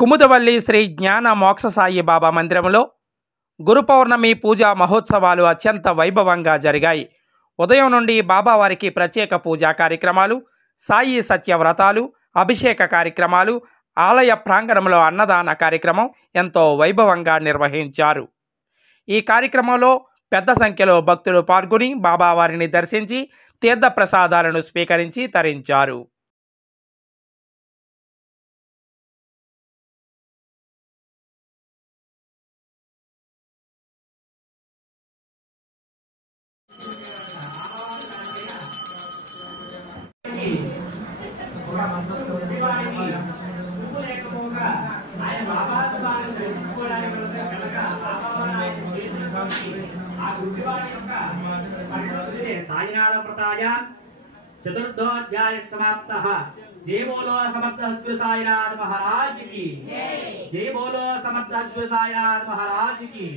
కుముదవల్లి శ్రీ జ్ఞాన మోక్ష సాయి బాబా మందిరంలో గురు పౌర్ణమి పూజా మహోత్సవాలు అత్యంత వైభవంగా జరిగాయి. ఉదయం నుండి బాబావారికి ప్రత్యేక పూజా కార్యక్రమాలు, సాయి సత్యవ్రతాలు, అభిషేక కార్యక్రమాలు, ఆలయ ప్రాంగణంలో అన్నదాన కార్యక్రమం ఎంతో వైభవంగా నిర్వహించారు. ఈ కార్యక్రమంలో పెద్ద సంఖ్యలో భక్తులు పాల్గొని బాబావారిని దర్శించి తీర్థ ప్రసాదాలను స్వీకరించి తరించారు. चतुर्थोऽध्याय समाप्तः। जय बोलो समर्थ सद्गुरु साईनाथ महाराज की जय। बोलो समर्थ सद्गुरु साईनाथ महाराज की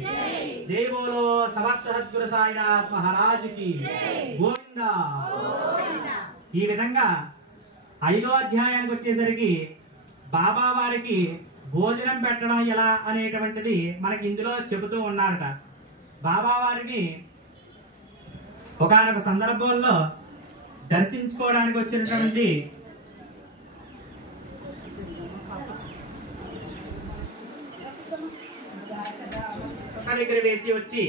जय। बोलो समर्थ सद्गुरु साईनाथ महाराज की గోవిందా. ఈ విధంగా 5వ అధ్యాయానికి వచ్చేసరికి బాబా వారికి భోజనం పెట్టడం ఎలా అనేటువంటిది మనకి ఇందులో చెబుతూ ఉన్నారట. బాబా వారిని ఒకానొక సందర్భంలో దర్శించుకోవడానికి వచ్చినటువంటి దగ్గర వేసి వచ్చి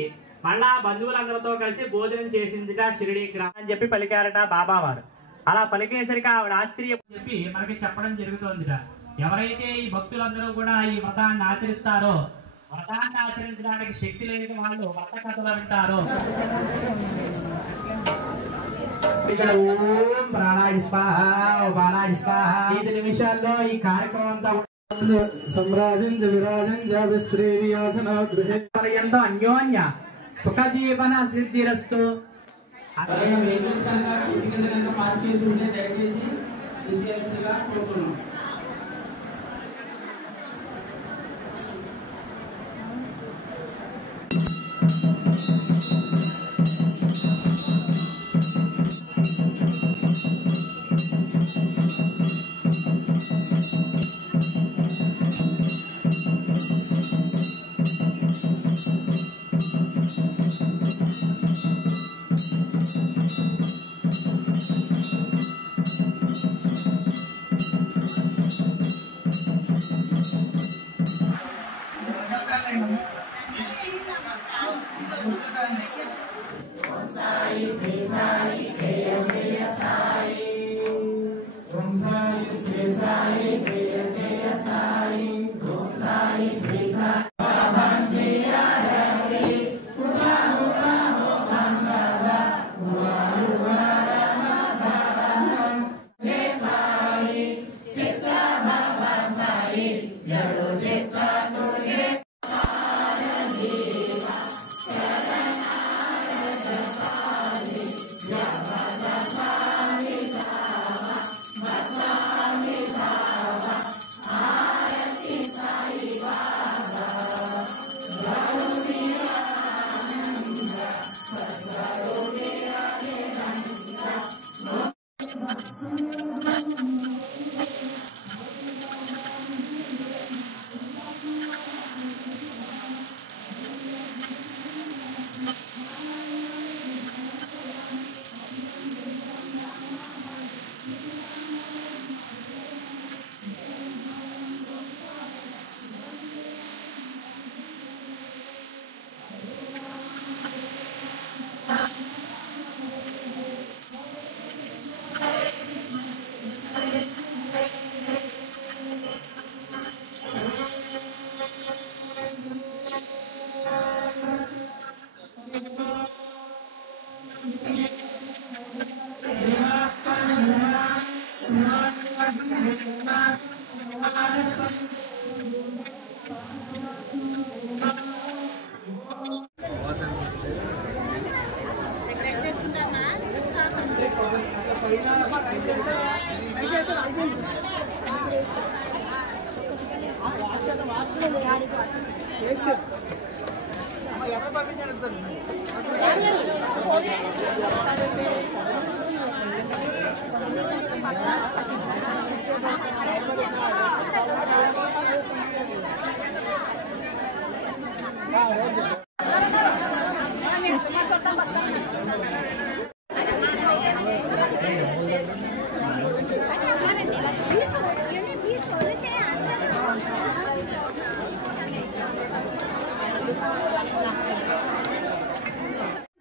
మళ్ళా బంధువులందరితో కలిసి భోజనం చేసిందిట షిరిడీ గ్రామం అని చెప్పి పలికారట బాబావారు. అలా పలికేసరికి ఆవిడ ఆశ్చర్యం చెప్పి మనకి చెప్పడం జరుగుతోందిట. ఎవరైతే ఈ భక్తులందరూ కూడా ఈ వ్రతాన్ని ఆచరిస్తారో, వ్రతాన్ని ఆచరించడానికి శక్తి లేని వాళ్ళు వ్రత కథలు వింటారో, 5 నిమిషాల్లో ఈ కార్యక్రమం అంతా అన్యోన్య సుఖ జీవన సిద్ధిరస్తు.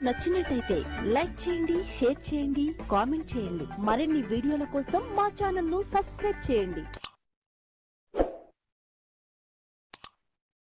నచ్చినట్టయితే లైక్ చేయండి, షేర్ చేయండి, కామెంట్ చేయండి. మరిన్ని వీడియోల కోసం మా ఛానల్ ను సబ్స్క్రైబ్ చేయండి.